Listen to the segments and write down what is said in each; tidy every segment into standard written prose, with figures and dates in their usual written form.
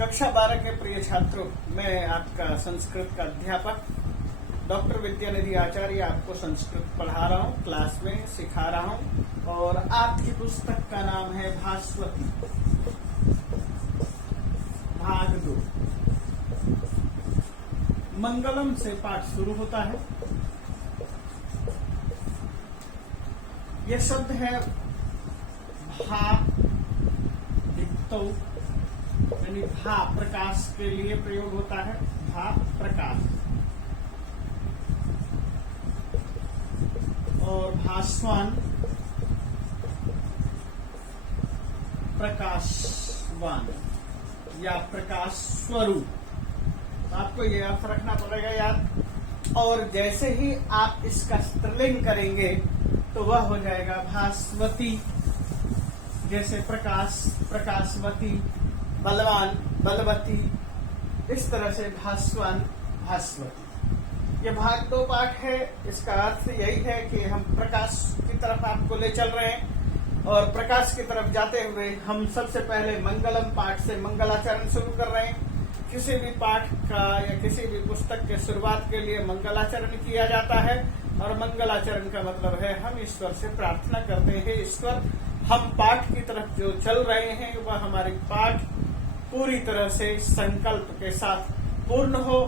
कक्षा 12 के प्रिय छात्रों, मैं आपका संस्कृत का अध्यापक डॉक्टर विद्यानिधि आचार्य आपको संस्कृत पढ़ा रहा हूँ, क्लास में सिखा रहा हूँ। और आपकी पुस्तक का नाम है भास्वती, भाग 2। मंगलम से पाठ शुरू होता है। यह शब्द है भा दिक्तौ, यानी भा प्रकाश के लिए प्रयोग होता है। भा प्रकाश और भास्वान प्रकाशवान या प्रकाश स्वरूप। आपको यह अर्थ रखना पड़ेगा याद। और जैसे ही आप इसका स्त्रीलिंग करेंगे तो वह हो जाएगा भास्वती। जैसे प्रकाश प्रकाशवती, बलवान बलवती, इस तरह से भास्वान भास्वती। ये भाग 2 पाठ है। इसका अर्थ यही है कि हम प्रकाश की तरफ आपको ले चल रहे हैं और प्रकाश की तरफ जाते हुए हम सबसे पहले मंगलम पाठ से मंगलाचरण शुरू कर रहे हैं। किसी भी पाठ का या किसी भी पुस्तक के शुरुआत के लिए मंगलाचरण किया जाता है और मंगलाचरण का मतलब है हम ईश्वर से प्रार्थना करते हैं, ईश्वर हम पाठ की तरफ जो चल रहे हैं वह हमारी पाठ पूरी तरह से संकल्प के साथ पूर्ण हो,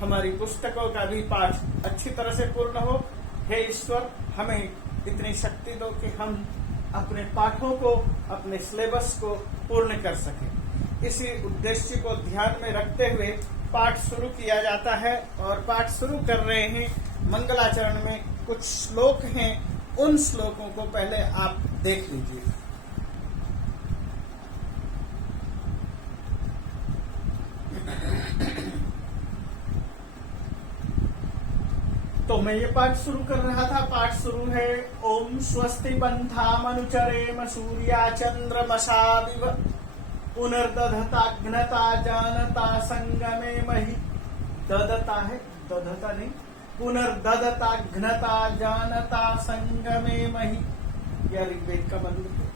हमारी पुस्तकों का भी पाठ अच्छी तरह से पूर्ण हो। हे ईश्वर, हमें इतनी शक्ति दो कि हम अपने पाठों को, अपने सिलेबस को पूर्ण कर सकें। इसी उद्देश्य को ध्यान में रखते हुए पाठ शुरू किया जाता है। और पाठ शुरू कर रहे हैं। मंगलाचरण में कुछ श्लोक हैं, उन श्लोकों को पहले आप देख लीजिए। तो मैं ये पाठ शुरू कर रहा था। पाठ शुरू है ओम स्वस्ति पंथामनुचरेम सूर्या चंद्रमसाविव पुनर्दधताघ्नता जानता संगमे महि। ददता है, दधता नहीं, पुनर्दधताघ्नता जानता संगमे महि। यह ऋग्वेद का मंत्र है।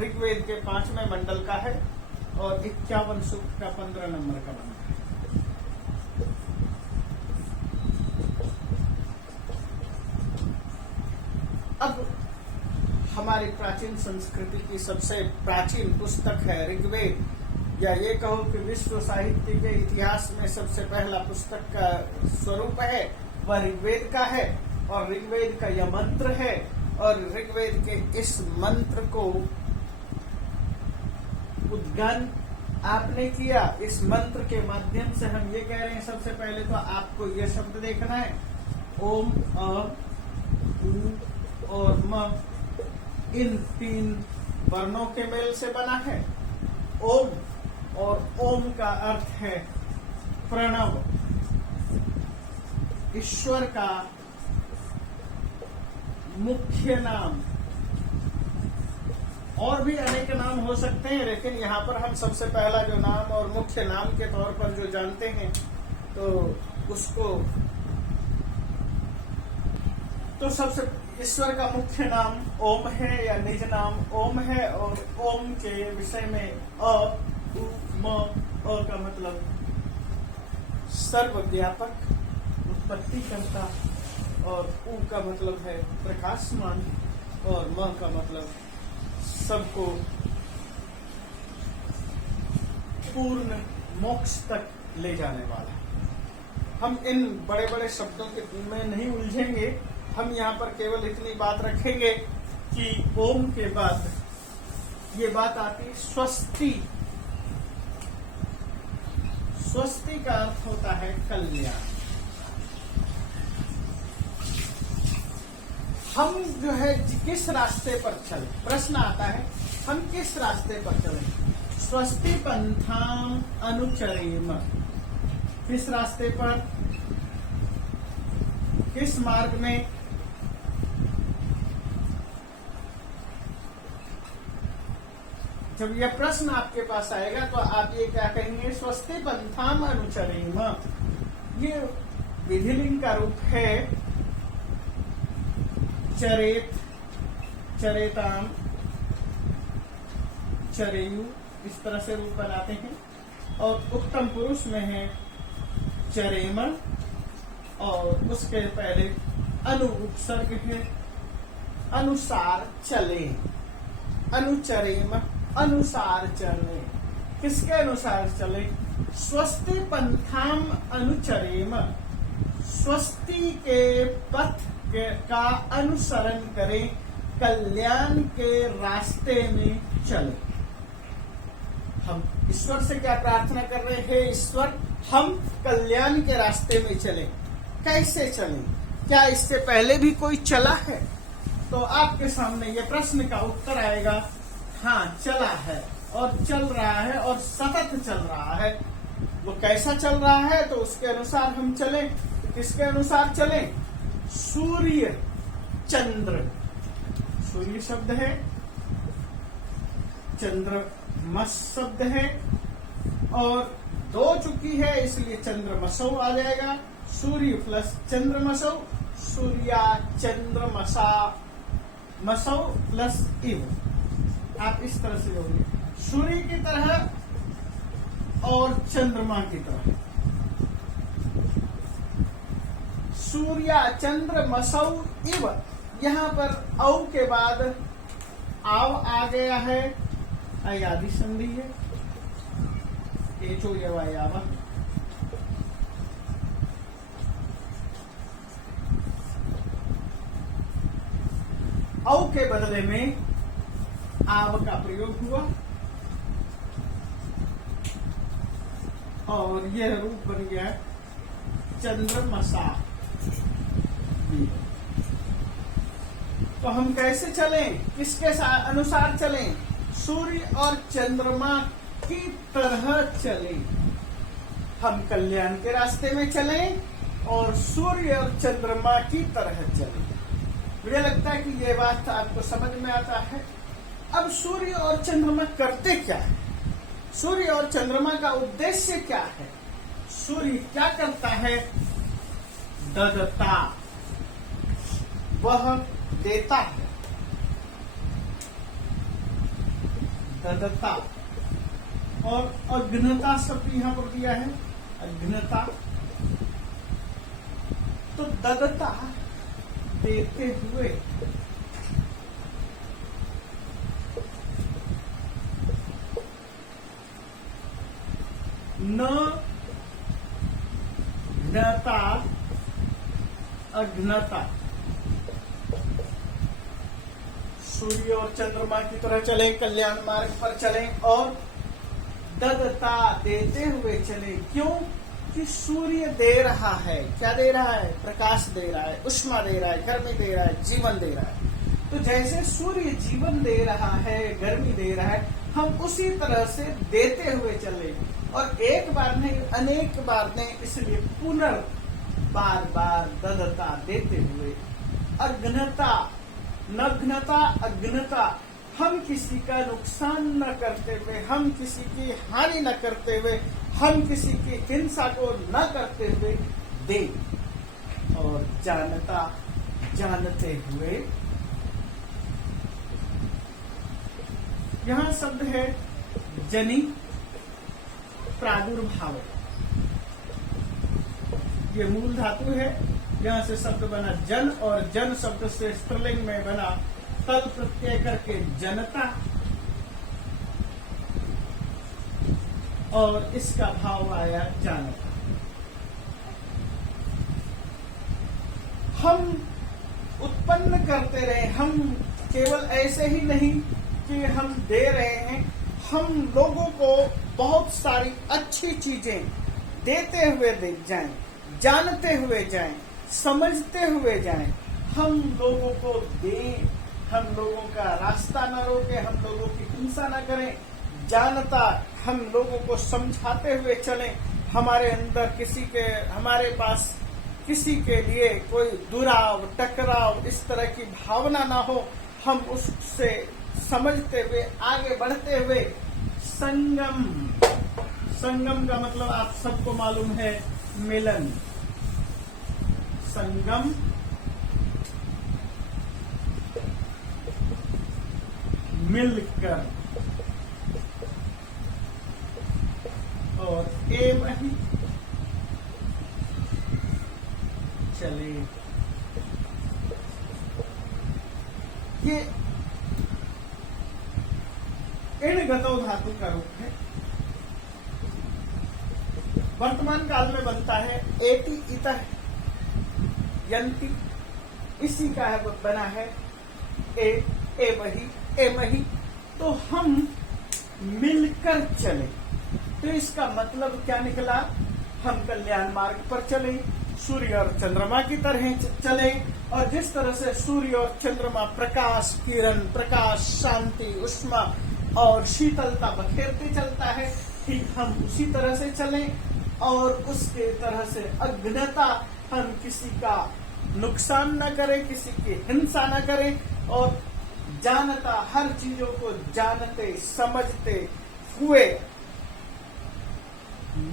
ऋग्वेद के 5वें मंडल का है और 51 सूक्त का 15 नंबर का मंत्र है। अब हमारी प्राचीन संस्कृति की सबसे प्राचीन पुस्तक है ऋग्वेद, या ये कहो कि विश्व साहित्य के इतिहास में सबसे पहला पुस्तक का स्वरूप है वह ऋग्वेद का है। और ऋग्वेद का यह मंत्र है और ऋग्वेद के इस मंत्र को उद्गान आपने किया। इस मंत्र के माध्यम से हम ये कह रहे हैं, सबसे पहले तो आपको यह शब्द देखना है ओम, अ, उ और म, इन 3 वर्णों के मेल से बना है ओम। और ओम का अर्थ है प्रणव, ईश्वर का मुख्य नाम। और भी अनेक नाम हो सकते हैं, लेकिन यहाँ पर हम सबसे पहला जो नाम और मुख्य नाम के तौर पर जो जानते हैं तो उसको, तो सबसे ईश्वर का मुख्य नाम ओम है या निज नाम ओम है। और ओम के विषय में अ, उ, म। अ का मतलब सर्वव्यापक, उत्पत्ति करता, और उ का मतलब है प्रकाशमान, और म का मतलब सबको पूर्ण मोक्ष तक ले जाने वाला। हम इन बड़े बड़े शब्दों के में नहीं उलझेंगे। हम यहाँ पर केवल इतनी बात रखेंगे कि ओम के बाद ये बात आती स्वस्ति। स्वस्ति का अर्थ होता है कल्याण। हम जो है किस रास्ते पर चले, प्रश्न आता है हम किस रास्ते पर चले। स्वस्ति पंथाम अनुचरेम, किस रास्ते पर, किस मार्ग में। जब यह प्रश्न आपके पास आएगा तो आप ये क्या कहेंगे, स्वस्ति पंथाम अनुचरेम। ये विधिलिंग का रूप है चरेत, चरेताम, चरेयु, इस तरह से रूप बनाते हैं। और उत्तम पुरुष में है चरेम, और उसके पहले अनु उपसर्ग है अनुसार चले, अनुचरेम अनुसार चले। किसके अनुसार चले? स्वस्ति पंथाम अनुचरेम, स्वस्ति के पथ का अनुसरण करें, कल्याण के रास्ते में चले। हम ईश्वर से क्या प्रार्थना कर रहे हैं? ईश्वर, हम कल्याण के रास्ते में चलें। कैसे चलें? क्या इससे पहले भी कोई चला है? तो आपके सामने ये प्रश्न का उत्तर आएगा, हाँ चला है और चल रहा है और सतत चल रहा है। वो कैसा चल रहा है तो उसके अनुसार हम चलें। किसके अनुसार चलें? सूर्य चंद्र, सूर्य शब्द है, चंद्रमस शब्द है, और दो चुकी है इसलिए चंद्रमसौ आ जाएगा। सूर्य प्लस चंद्रमसौ, सूर्या चंद्रमसा, मसौ प्लस इव। आप इस तरह से जोड़िए, सूर्य की तरह और चंद्रमा की तरह। सूर्या चंद्रमसौ इव, यहाँ पर औ के बाद आव आ गया है, अयादि संधि है, एचो यवायावा। औ के बदले में आव का प्रयोग हुआ और यह रूप बन गया चंद्रमसा। तो हम कैसे चलें? किसके अनुसार चलें? सूर्य और चंद्रमा की तरह चलें। हम कल्याण के रास्ते में चलें और सूर्य और चंद्रमा की तरह चलें। मुझे लगता है कि ये बात आपको समझ में आता है। अब सूर्य और चंद्रमा करते क्या है? सूर्य और चंद्रमा का उद्देश्य क्या है? सूर्य क्या करता है? ददता, वह देता है, ददता। और अघ्नता शब्द यहां पर दिया है, अघ्नता। तो ददता देते हुए, न घ्नता अघ्नता। सूर्य और चंद्रमा की तरह चलें, कल्याण मार्ग पर चलें और ददता देते हुए चलें। क्यों? कि सूर्य दे रहा है। क्या दे रहा है? प्रकाश दे रहा है, उष्मा दे रहा है, गर्मी दे रहा है, जीवन दे रहा है। तो जैसे सूर्य जीवन दे रहा है, गर्मी दे रहा है, हम उसी तरह से देते हुए चले। और एक बार नहीं, अनेक बार नहीं, इसलिए पुनर् बार बार ददता देते हुए। अघ्नता, नग्नता, अघ्नता, हम किसी का नुकसान न करते हुए, हम किसी की हानि न करते हुए, हम किसी की हिंसा को न करते हुए दे। और जानता, जानते हुए। यहां शब्द है जनि, प्रादुर्भाव। ये मूल धातु है, यहां से शब्द बना जन, और जन शब्द से स्त्रीलिंग में बना तल प्रत्यय करके जनता, और इसका भाव आया जानता। हम उत्पन्न करते रहे, हम केवल ऐसे ही नहीं कि हम दे रहे हैं, हम लोगों को बहुत सारी अच्छी चीजें देते हुए देख जाएं, जानते हुए जाएं, समझते हुए जाएं। हम लोगों को दें, हम लोगों का रास्ता न रोके, हम लोगों की हिंसा न करें। जानता, हम लोगों को समझाते हुए चलें। हमारे अंदर हमारे पास किसी के लिए कोई दुराव, टकराव, इस तरह की भावना ना हो। हम उससे समझते हुए, आगे बढ़ते हुए। संगम, संगम का मतलब आप सबको मालूम है, मिलन। संगम, मिलकर। और एमहि चले। ये इन गतौ धातु का रूप है। वर्तमान काल में बनता है एति इतः यन्ति, इसी का बना है एमहि एमहि। तो हम मिलकर चले, तो इसका मतलब क्या निकला? हम कल्याण मार्ग पर चले, सूर्य और चंद्रमा की तरह चले। और जिस तरह से सूर्य और चंद्रमा प्रकाश, किरण, प्रकाश, शांति, उष्मा और शीतलता बखेरते चलता है, ठीक हम उसी तरह से चलें। और उसके तरह से अज्ञता, हम किसी का नुकसान न करें, किसी की हिंसा न करें, और जानता, हर चीजों को जानते समझते हुए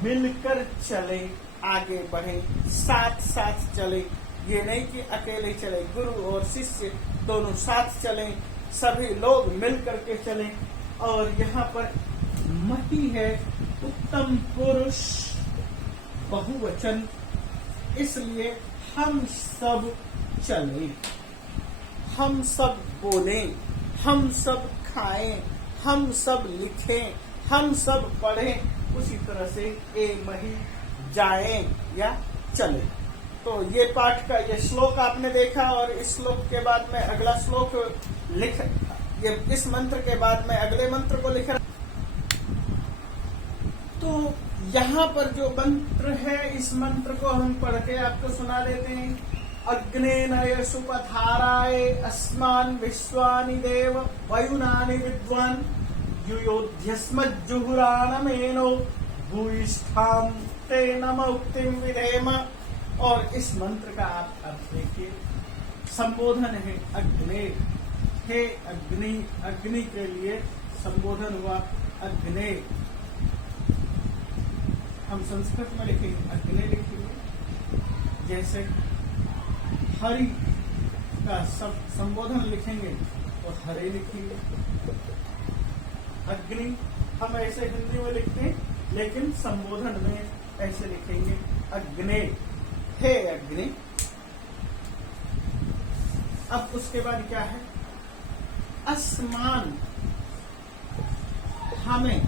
मिलकर चले, आगे बढ़े, साथ साथ चले। ये नहीं कि अकेले चले, गुरु और शिष्य दोनों साथ चले, सभी लोग मिलकर के चले। और यहाँ पर मही है, उत्तम पुरुष बहुवचन, इसलिए हम सब चले, हम सब बोलें, हम सब खाएं, हम सब लिखें, हम सब पढ़ें। उसी तरह से एमहि जाएं या चले। तो ये पाठ का ये श्लोक आपने देखा, और इस श्लोक के बाद में अगला श्लोक लिख, ये इस मंत्र के बाद में अगले मंत्र को लिख रहा। तो यहाँ पर जो मंत्र है, इस मंत्र को हम पढ़ के आपको सुना देते हैं। अग्नेनय सुपथाराय अस्मान् विश्वानि देव वयुनानि विद्वान् युयोध्यस्मज्जुहुरानमेनो भूयिष्ठां ते नम उक्तिं विधेम। और इस मंत्र का आप अर्थ देखिए, संबोधन है अग्ने, हे अग्नि, अग्नि के लिए संबोधन हुआ अग्ने। हम संस्कृत में लिखेंगे अग्ने लिखेंगे, जैसे हरि का सब संबोधन लिखेंगे तो हरे लिखेंगे। अग्नि हम ऐसे हिंदी में लिखते हैं, लेकिन संबोधन में ऐसे लिखेंगे अग्ने, हे अग्नि। अब उसके बाद क्या है? अस्मान, हमें।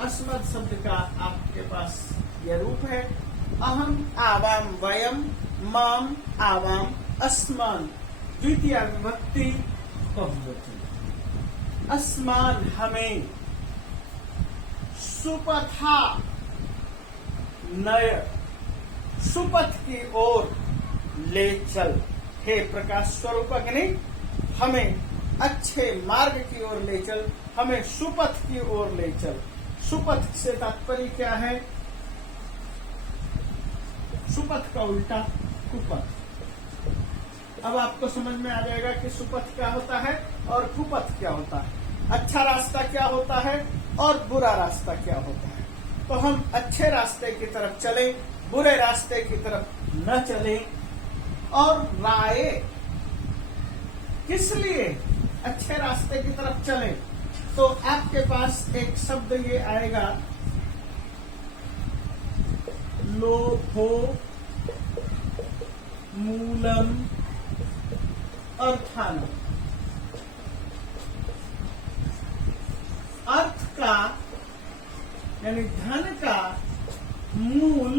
अस्मत् शब्द का आपके पास यह रूप है। अहम आवाम वयम, माम आवाम अस्मान, द्वितीय विभक्ति बहुवचन। अस्मान हमें, सुपथा नय, सुपथ की ओर ले चल, हे प्रकाश स्वरूप अग्नि, हमें अच्छे मार्ग की ओर ले चल, हमें सुपथ की ओर ले चल। सुपथ से तात्पर्य क्या है? सुपथ का उल्टा कुपथ। अब आपको समझ में आ जाएगा कि सुपथ क्या होता है और कुपथ क्या होता है, अच्छा रास्ता क्या होता है और बुरा रास्ता क्या होता है। तो हम अच्छे रास्ते की तरफ चले, बुरे रास्ते की तरफ न चले। और राय किस लिए अच्छे रास्ते की तरफ चले? तो आपके पास एक शब्द ये आएगा, लोभो मूलम अर्थानम। अर्थ का यानी धन का मूल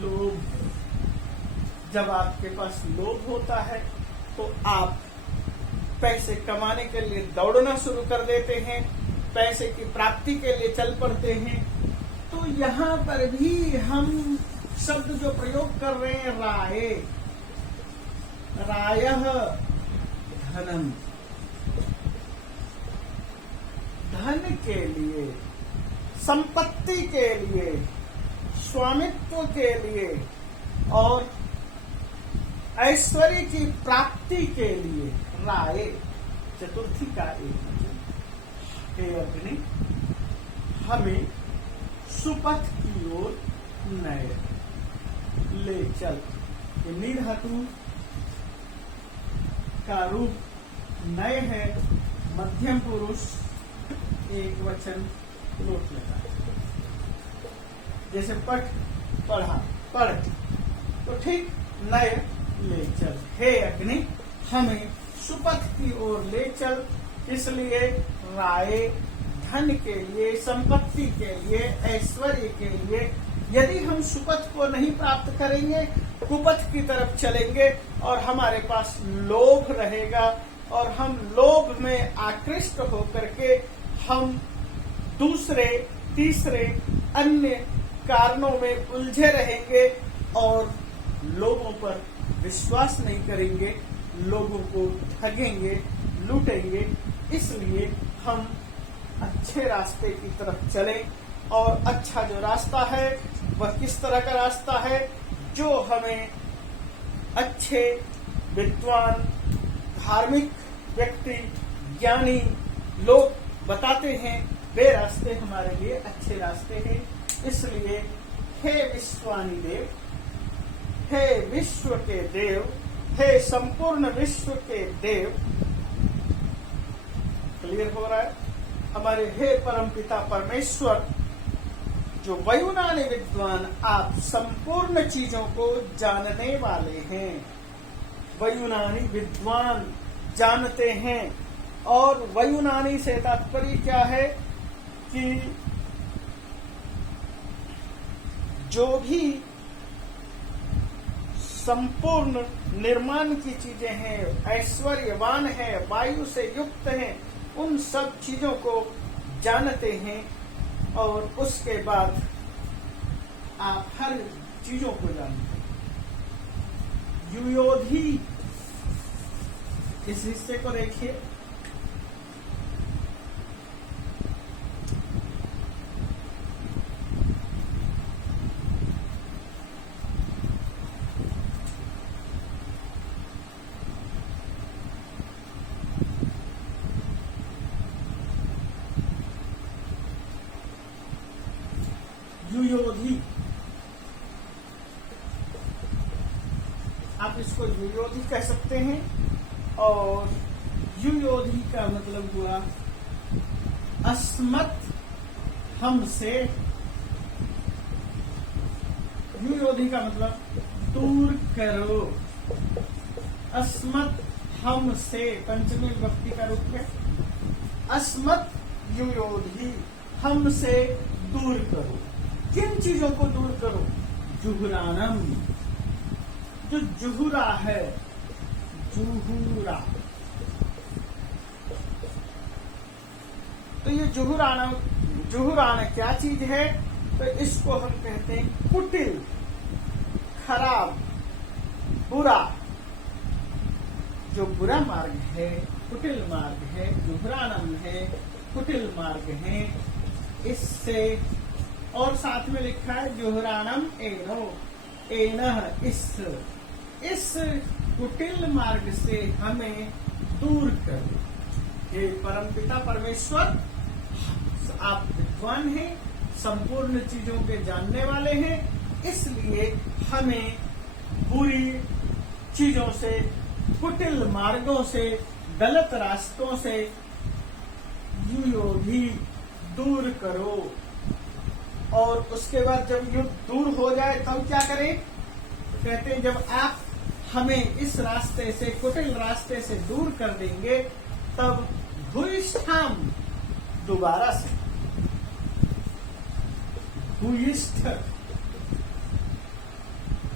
लोभ। जब आपके पास लोभ होता है तो आप पैसे कमाने के लिए दौड़ना शुरू कर देते हैं, पैसे की प्राप्ति के लिए चल पड़ते हैं। तो यहाँ पर भी हम शब्द जो प्रयोग कर रहे हैं, राय, रायः धनम, धन के लिए, संपत्ति के लिए, स्वामित्व के लिए और ऐश्वर्य की प्राप्ति के लिए राय, चतुर्थी का एक वचन। हे अग्नि, हमें सुपथ की ओर नय ले चल। ये नी धातु का रूप नय है, मध्यम पुरुष, एक वचन, लोट लगा। जैसे पठ, पढ़ा, पढ़, तो ठीक नय ले चल, हे अग्नि हमें सुपथ की ओर ले चल। इसलिए राय धन के लिए, संपत्ति के लिए, ऐश्वर्य के लिए। यदि हम सुपथ को नहीं प्राप्त करेंगे, कुपथ की तरफ चलेंगे और हमारे पास लोभ रहेगा और हम लोभ में आकृष्ट होकर के हम दूसरे तीसरे अन्य कारणों में उलझे रहेंगे और लोगों पर विश्वास नहीं करेंगे, लोगों को ठगेंगे, लूटेंगे। इसलिए हम अच्छे रास्ते की तरफ चलें। और अच्छा जो रास्ता है वह किस तरह का रास्ता है? जो हमें अच्छे विद्वान, धार्मिक व्यक्ति, ज्ञानी लोग बताते हैं, वे रास्ते हमारे लिए अच्छे रास्ते हैं। इसलिए हे विश्वानी देव, हे विश्व के देव, हे संपूर्ण विश्व के देव, क्लियर हो रहा है? हमारे हे परमपिता परमेश्वर, जो वयुनानी विद्वान, आप संपूर्ण चीजों को जानने वाले हैं। वयुनानी विद्वान जानते हैं। और वयुनानी से तात्पर्य क्या है कि जो भी संपूर्ण निर्माण की चीजें हैं, ऐश्वर्यवान है, वायु से युक्त हैं, उन सब चीजों को जानते हैं। और उसके बाद आप हर चीजों को जानते हैं। युयोधी, इस हिस्से को देखिए। युयोधी, आप इसको युयोधी कह सकते हैं। और युयोधी का मतलब हुआ अस्मत् हमसे। युयोधी का मतलब दूर करो। अस्मत् हमसे पंचमी विभक्ति का रूप है। अस्मत् युयोधी, हमसे दूर करो। किन चीजों को दूर करो? जुहुरानम, जो जुहुरा है, जुहुरा। तो ये जुहुराना, जुहुराना क्या चीज है? तो इसको हम कहते हैं कुटिल, खराब, बुरा। जो बुरा मार्ग है, कुटिल मार्ग है, जुहुरानम है, कुटिल मार्ग है। इससे और साथ में लिखा है जुहुरानम एनो, एनह, इस कुटिल मार्ग से हमें दूर करो। हे परमपिता परमेश्वर, आप विद्वान हैं, संपूर्ण चीजों के जानने वाले हैं, इसलिए हमें बुरी चीजों से, कुटिल मार्गों से, गलत रास्तों से युयोधी दूर करो। और उसके बाद जब युद्ध दूर हो जाए तब क्या करें? कहते हैं जब आप हमें इस रास्ते से, कुटिल रास्ते से दूर कर देंगे, तब भूयिष्ठाम, दोबारा से, भूयिष्ठ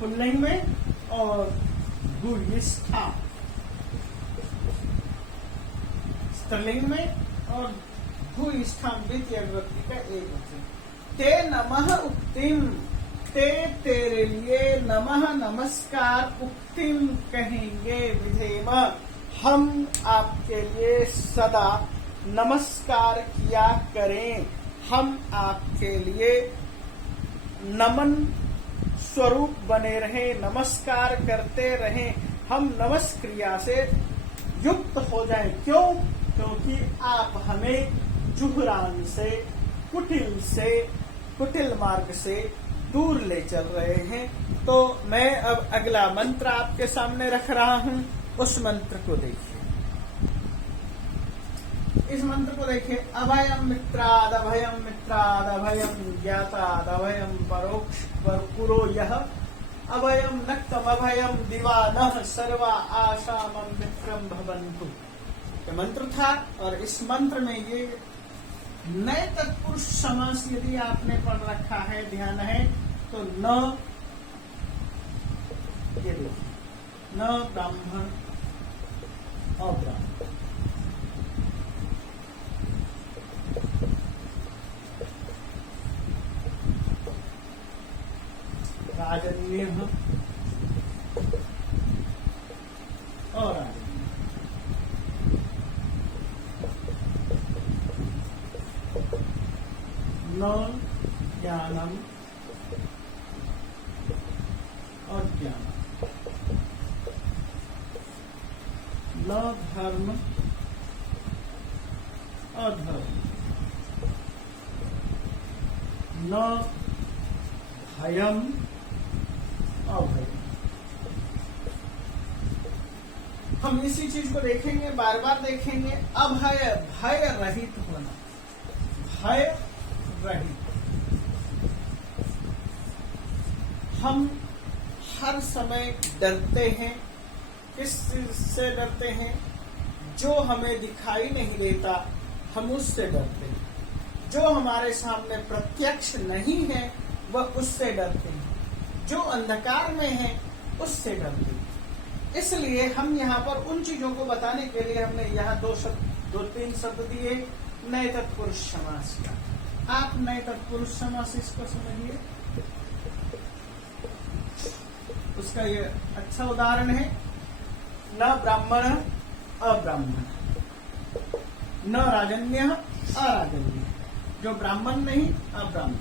पुल्लिंग में और भूयिष्ठा स्त्रीलिंग में और भूयिष्ठाम द्वितीय विभक्ति का एक वचन। ते नमः उक्तिम, ते तेरे लिए नमः नमस्कार उक्तिम कहेंगे विधेम, हम आपके लिए सदा नमस्कार किया करें। हम आपके लिए नमन स्वरूप बने रहें, नमस्कार करते रहें, हम नमस्क्रिया से युक्त हो जाएं। क्यों? क्योंकि आप हमें जुहुरान से, कुटिल मार्ग से दूर ले चल रहे हैं। तो मैं अब अगला मंत्र आपके सामने रख रहा हूं, उस मंत्र को देखिए। इस मंत्र को देखिए, अभयम मित्राद अभयम ज्ञाताद अभयम परोक्ष पुरो यह अभयम नक्तम अभयम दिवानः सर्वा आशामं मित्रम भवन्तु। ये मंत्र था, और इस मंत्र में ये नए तत्पुरुष समास यदि आपने पढ़ रखा है, ध्यान है, तो न, ये देखिए, न ब्राह्मण अब्राह्मण, राजन्य और राजन्य, न ज्ञानम और ज्ञान, न धर्म अधर्म, न भयम अभय। हम इसी चीज को देखेंगे, बार बार देखेंगे। अभय, भय रहित होना, भय रहित। हम हर समय डरते हैं। किस चीज से डरते हैं? जो हमें दिखाई नहीं देता, हम उससे डरते हैं। जो हमारे सामने प्रत्यक्ष नहीं है, वह उससे डरते हैं। जो अंधकार में है, उससे डरते हैं। इसलिए हम यहाँ पर उन चीजों को बताने के लिए हमने यहाँ दो तीन शब्द दिए नए तत्पुरुष समास का। आप नए तत्पुरुष समास इसको समझिए। उसका ये अच्छा उदाहरण है, न ब्राह्मण अब्राह्मण, न राजन्य अराजन्य। जो ब्राह्मण नहीं अब्राह्मण,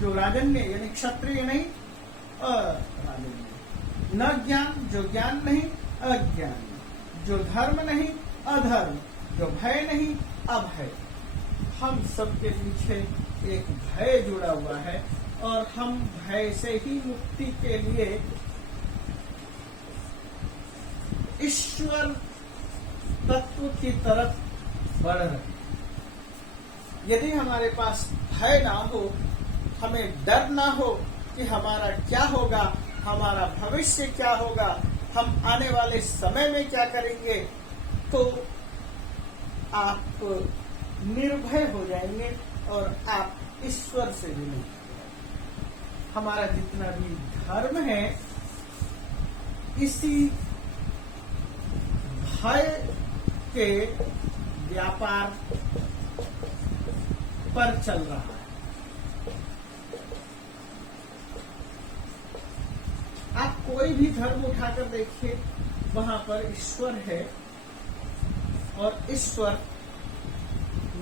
जो राजन्य यानी क्षत्रिय नहीं अराजन्य, न ज्ञान, जो ज्ञान नहीं अज्ञान, जो धर्म नहीं अधर्म, जो भय नहीं अभय। हम सबके पीछे एक भय जुड़ा हुआ है, और हम भय से ही मुक्ति के लिए ईश्वर तत्व की तरफ बढ़ रहे। यदि हमारे पास भय ना हो, हमें डर ना हो कि हमारा क्या होगा, हमारा भविष्य क्या होगा, हम आने वाले समय में क्या करेंगे, तो आप निर्भय हो जाएंगे और आप ईश्वर से जुड़ेंगे। हमारा जितना भी धर्म है, इसी भय के व्यापार पर चल रहा है। आप कोई भी धर्म उठाकर देखिए, वहां पर ईश्वर है, और ईश्वर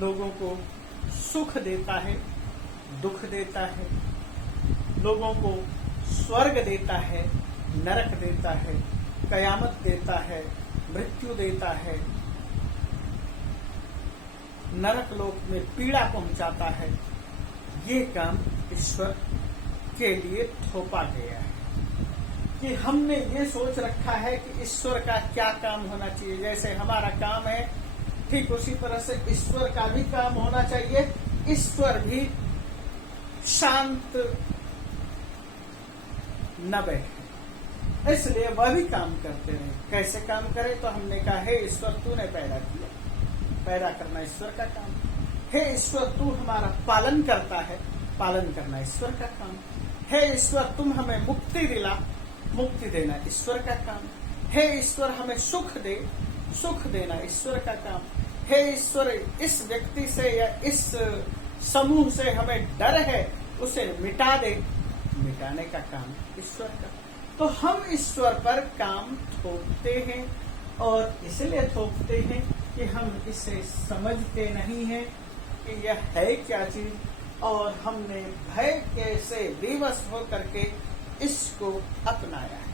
लोगों को सुख देता है, दुख देता है, लोगों को स्वर्ग देता है, नरक देता है, कयामत देता है, मृत्यु देता है, नरक लोक में पीड़ा पहुंचाता है। ये काम ईश्वर के लिए थोपा गया है कि हमने ये सोच रखा है कि ईश्वर का क्या काम होना चाहिए। जैसे हमारा काम है, ठीक उसी तरह से ईश्वर का भी काम होना चाहिए। ईश्वर भी शांत न बैठे, इसलिए वह भी काम करते रहे। कैसे काम करे? तो हमने कहा, हे ईश्वर, तूने पैदा किया, पैदा करना ईश्वर का काम। हे ईश्वर, तू हमारा पालन करता है, पालन करना ईश्वर का काम। हे ईश्वर, तुम हमें मुक्ति दिला, मुक्ति देना ईश्वर का काम। हे ईश्वर, हमें सुख दे, सुख देना ईश्वर का काम। हे ईश्वर, इस व्यक्ति से या इस समूह से हमें डर है, उसे मिटा दे, मिटाने का काम ईश्वर का। तो हम ईश्वर पर काम थोपते हैं, और इसलिए थोपते हैं कि हम इसे समझते नहीं हैं कि यह है क्या चीज, और हमने भय के से विवश होकर के इसको अपनाया है।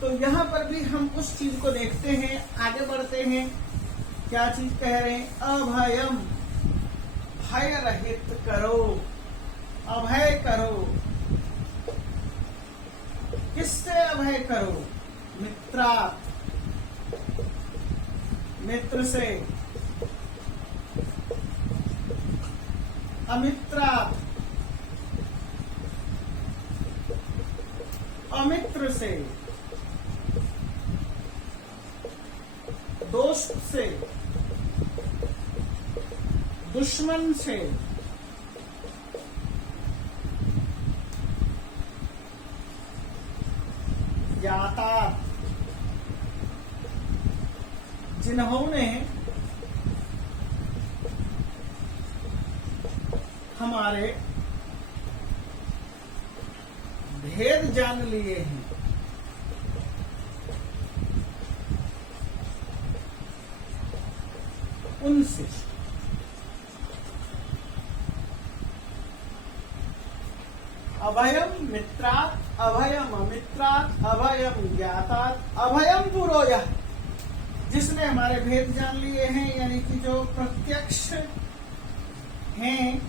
तो यहाँ पर भी हम उस चीज को देखते हैं, आगे बढ़ते हैं। क्या चीज कह रहे हैं? अभयम, भय रहित करो, अभय करो। किससे अभय करो? मित्रात्, मित्र से, अमित्रात्, अमित्र से, दोस्त से, दुश्मन से, ज्ञातात्, जिन्होंने हमारे भेद जान लिए हैं, उनसे। अभयम मित्रात्, अभयम अमित्रात्, अभयम ज्ञातात्, अभयम पुरोयः, जिसने हमारे भेद जान लिए हैं, यानी कि जो प्रत्यक्ष हैं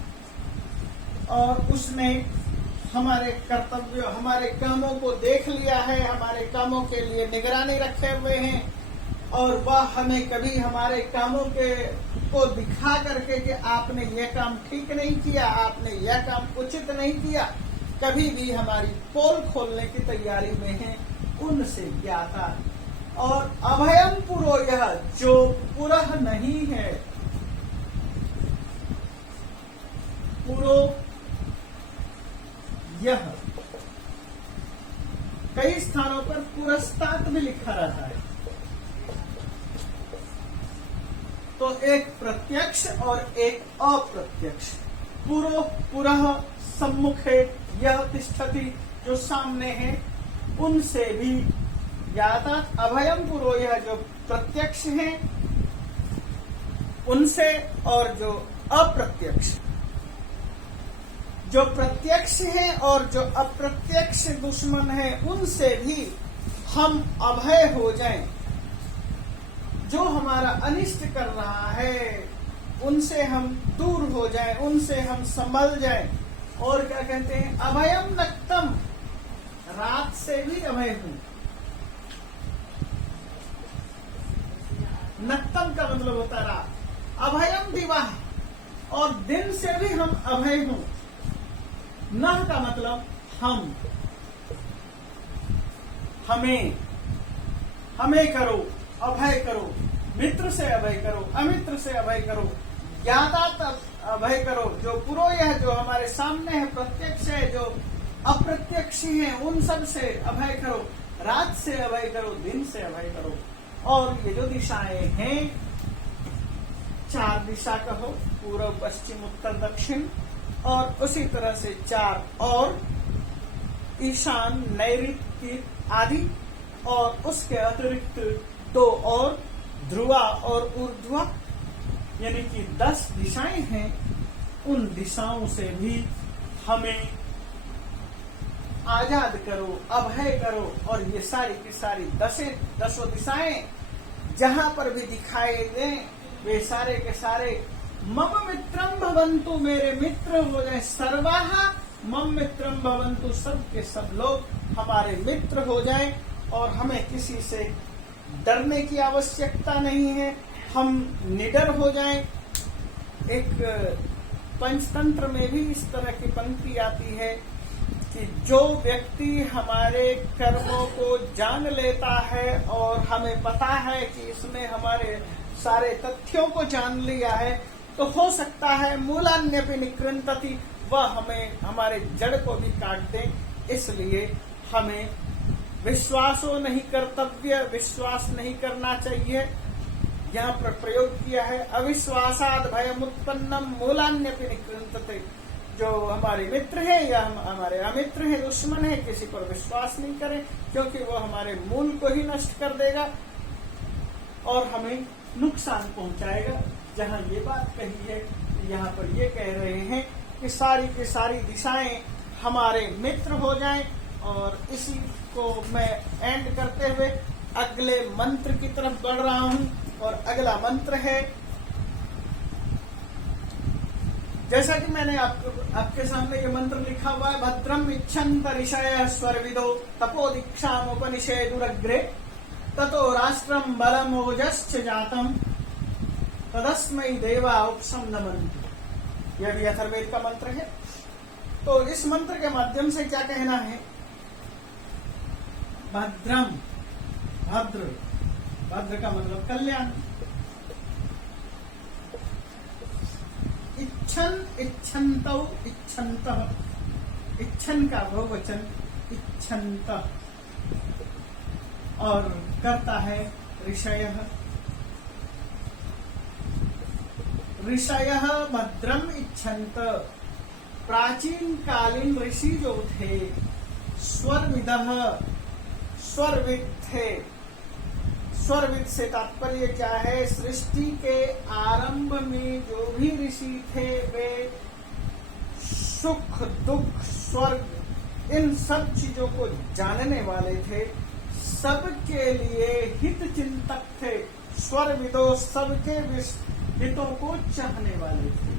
और उसने हमारे कर्तव्य, हमारे कामों को देख लिया है, हमारे कामों के लिए निगरानी रखे हुए हैं, और वह हमें कभी हमारे कामों को दिखा करके कि आपने यह काम ठीक नहीं किया, आपने यह काम उचित नहीं किया, कभी भी हमारी पोल खोलने की तैयारी में है, उनसे ज्ञाता। और अभयम पुरो, यह जो पुरः नहीं है, पुरो यह, कई स्थानों पर पुरस्तात भी लिखा रहता है, तो एक प्रत्यक्ष और एक अप्रत्यक्ष। पुरो पुरः सम्मुखे यह तिष्ठति, जो सामने है उनसे भी ज्ञाता। अभयम पुरो, यह जो प्रत्यक्ष है उनसे, और जो अप्रत्यक्ष, जो प्रत्यक्ष है और जो अप्रत्यक्ष दुश्मन है, उनसे भी हम अभय हो जाएं। जो हमारा अनिष्ट कर रहा है उनसे हम दूर हो जाएं, उनसे हम संभल जाएं। और क्या कहते हैं, अभयम नक्तम, रात से भी अभय हूं। नक्तम का मतलब होता है रात। अभयम दिवा, और दिन से भी हम अभय हूं। नह का मतलब हम, हमें करो, अभय करो, मित्र से अभय करो, अमित्र से अभय करो, ज्ञाता अभय करो। जो पुरो यह जो हमारे सामने है, प्रत्यक्ष है, जो अप्रत्यक्ष है, उन सब से अभय करो। रात से अभय करो, दिन से अभय करो। और ये जो दिशाएं हैं, 4 दिशा कहो, पूर्व पश्चिम उत्तर दक्षिण, और उसी तरह से 4 और ईशान नैऋत्य आदि, और उसके अतिरिक्त 2 और ध्रुवा और ऊर्ध्वा, यानी कि 10 दिशाएं हैं। उन दिशाओं से भी हमें आजाद करो, अभय करो। और ये सारी की सारी 10 दिशाएं जहां पर भी दिखाई दें, वे सारे के सारे मम मित्रम भवन्तु, मेरे मित्र हो जाए। सर्वाहा मम मित्रम भवन्तु, सब के सब लोग हमारे मित्र हो जाएं, और हमें किसी से डरने की आवश्यकता नहीं है। हम निडर हो जाएं। एक पंचतंत्र में भी इस तरह की पंक्ति आती है कि जो व्यक्ति हमारे कर्मों को जान लेता है और हमें पता है कि इसने हमारे सारे तथ्यों को जान लिया है, तो हो सकता है मूलान्यपि निकृन्तति, वह हमें हमारे जड़ को भी काट दे। इसलिए हमें विश्वासो नहीं कर्तव्य, विश्वास नहीं करना चाहिए। यहाँ पर प्रयोग किया है अविश्वासाद भयमुत्पन्नम मूलान्यपि निकृन्तते। जो हमारे मित्र हैं या हमारे अमित्र हैं, दुश्मन है, किसी पर विश्वास नहीं करें, क्योंकि वो हमारे मूल को ही नष्ट कर देगा और हमें नुकसान पहुंचाएगा। जहाँ ये बात कही है, यहाँ पर ये कह रहे हैं कि सारी की सारी दिशाएं हमारे मित्र हो जाएं। और इसी को मैं एंड करते हुए अगले मंत्र की तरफ बढ़ रहा हूं। और अगला मंत्र है, जैसा कि मैंने आपके सामने ये मंत्र लिखा हुआ है, भद्रम इच्छन्त ऋषयः स्वर्विदो तपोदीक्षामुपनिषेदुरग्रे ततो राष्ट्रम बलमोजश्च जातम तदस्मै देवा उपसंनमन्तु। यह भी अथर्ववेद का मंत्र है। तो इस मंत्र के माध्यम से क्या कहना है? भद्रम, भद्र, भद्र का मतलब कल्याण। इच्छन, इच्छन्तौ, इच्छन्तः, इच्छन का बहुवचन इच्छन्तः, और करता है ऋषयः। ऋषयः भद्रम इच्छन्त। प्राचीन कालीन ऋषि जो थे स्वरविदः, स्वरविद थे। स्वरविद से तात्पर्य क्या है? सृष्टि के आरंभ में जो भी ऋषि थे वे सुख, दुख, स्वर्ग इन सब चीजों को जानने वाले थे, सबके लिए हित चिंतक थे। स्वरविदो सबके हितों को चाहने वाले थे।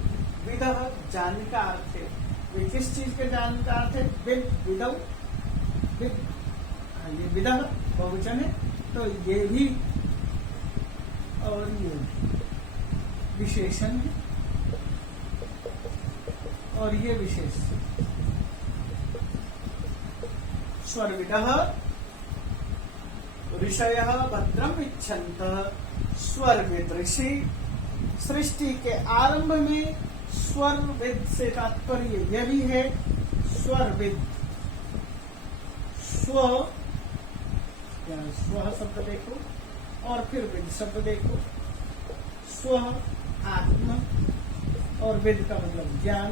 विदः जानकार थे। वे किस चीज के जानकार थे? विद, विदौ, विद, ये विदः बहुवचन है तो ये भी और ये विशेषण है और ये विशेष। स्वरविदः ऋषयः भद्रम इच्छन्तः। स्वरविद ऋषि, सृष्टि के आरंभ में स्वरविद से तात्पर्य यह भी है स्वरविद। स्व शब्द देखो और फिर विद शब्द देखो। स्व आत्मा और विद का मतलब ज्ञान।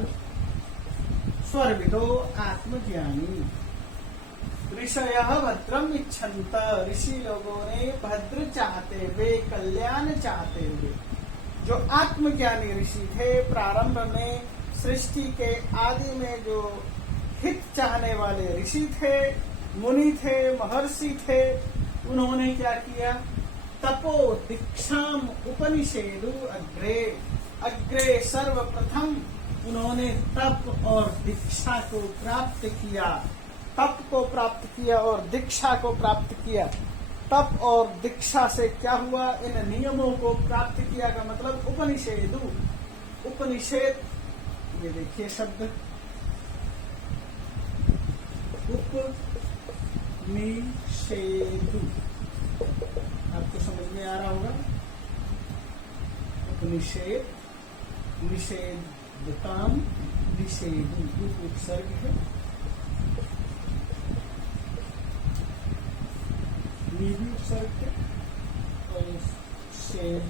स्वरविदो आत्मज्ञानी। ऋषयः भद्रम इच्छन्त। ऋषि लोगों ने भद्र चाहते हुए, कल्याण चाहते हुए। जो आत्मज्ञानी ऋषि थे, प्रारंभ में सृष्टि के आदि में जो हित चाहने वाले ऋषि थे, मुनि थे, महर्षि थे, उन्होंने क्या किया? तपो दीक्षाम उपनिषेदु अग्रे। अग्रे सर्वप्रथम उन्होंने तप और दीक्षा को प्राप्त किया। तप को प्राप्त किया और दीक्षा को प्राप्त किया। तप और दीक्षा से क्या हुआ? इन नियमों को प्राप्त किया का मतलब उपनिषेदु। उपनिषेद, ये देखिए शब्द उपनिषेदु, आपको समझ में आ रहा होगा। उपनिषेद, निषेधताम, निषेदु, उपसर्ग है। भी उपसर्ग है और शेद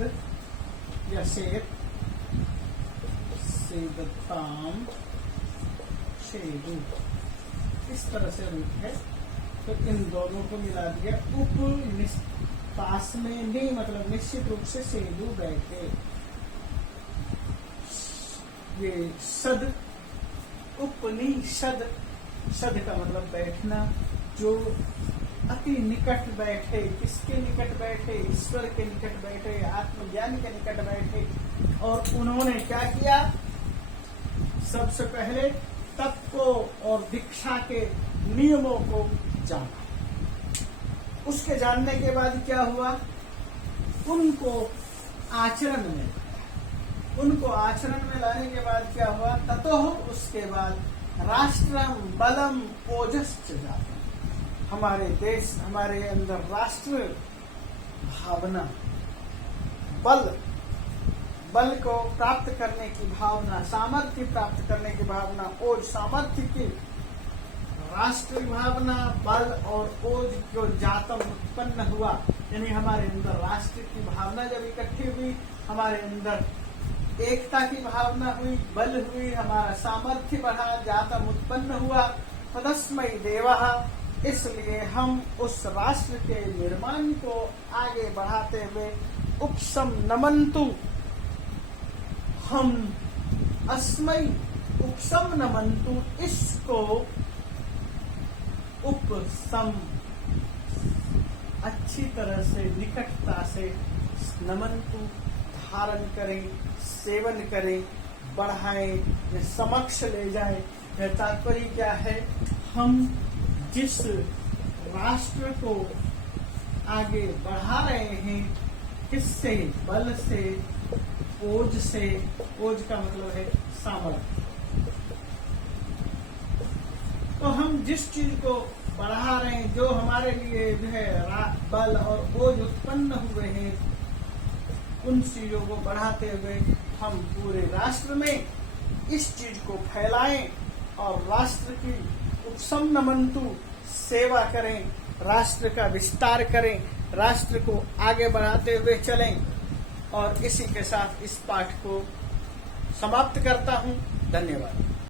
या शेद, शेदताम, शेदु, इस तरह से रूप है। तो इन दोनों को मिला दिया। पास में नहीं मतलब निश्चित रूप से शेदु बैठे। ये सद, उपनिषद, सद का मतलब बैठना। जो अति निकट बैठे, किसके निकट बैठे? ईश्वर के निकट बैठे, आत्मज्ञान के निकट बैठे। और उन्होंने क्या किया? सबसे पहले तप को और दीक्षा के नियमों को जाना। उसके जानने के बाद क्या हुआ? उनको आचरण में, उनको आचरण में लाने के बाद क्या हुआ? ततोः, उसके बाद राष्ट्रम बलम ओजश्च जातम्। हमारे देश, हमारे अंदर राष्ट्र भावना, बल, बल को प्राप्त करने की भावना, सामर्थ्य प्राप्त करने की भावना, ओज, सामर्थ्य की, राष्ट्र भावना, बल और ओज जो जातम उत्पन्न हुआ, यानी हमारे अंदर राष्ट्र की भावना जब इकट्ठी हुई, हमारे अंदर एकता की भावना हुई, बल हुई, हमारा सामर्थ्य बढ़ा, जातम उत्पन्न हुआ। तदस्मै देवः, इसलिए हम उस राष्ट्र के निर्माण को आगे बढ़ाते हुए उपसम नमन्तु, हम अस्मै उपसम नमन्तु, इसको उपसम अच्छी तरह से, निकटता से, नमन्तु धारण करें, सेवन करें, बढ़ाएं, समक्ष ले जाए। तात्पर्य क्या है? हम जिस राष्ट्र को आगे बढ़ा रहे हैं, किससे? बल से, ओज से, ओज का मतलब है सामर्थ्य। तो हम जिस चीज को बढ़ा रहे हैं, जो हमारे लिए जो है बल और ओज उत्पन्न हुए हैं, उन चीजों को बढ़ाते हुए हम पूरे राष्ट्र में इस चीज को फैलाएं और राष्ट्र की उपसमनमंतु सेवा करें, राष्ट्र का विस्तार करें, राष्ट्र को आगे बढ़ाते हुए चलें। और इसी के साथ इस पाठ को समाप्त करता हूं। धन्यवाद।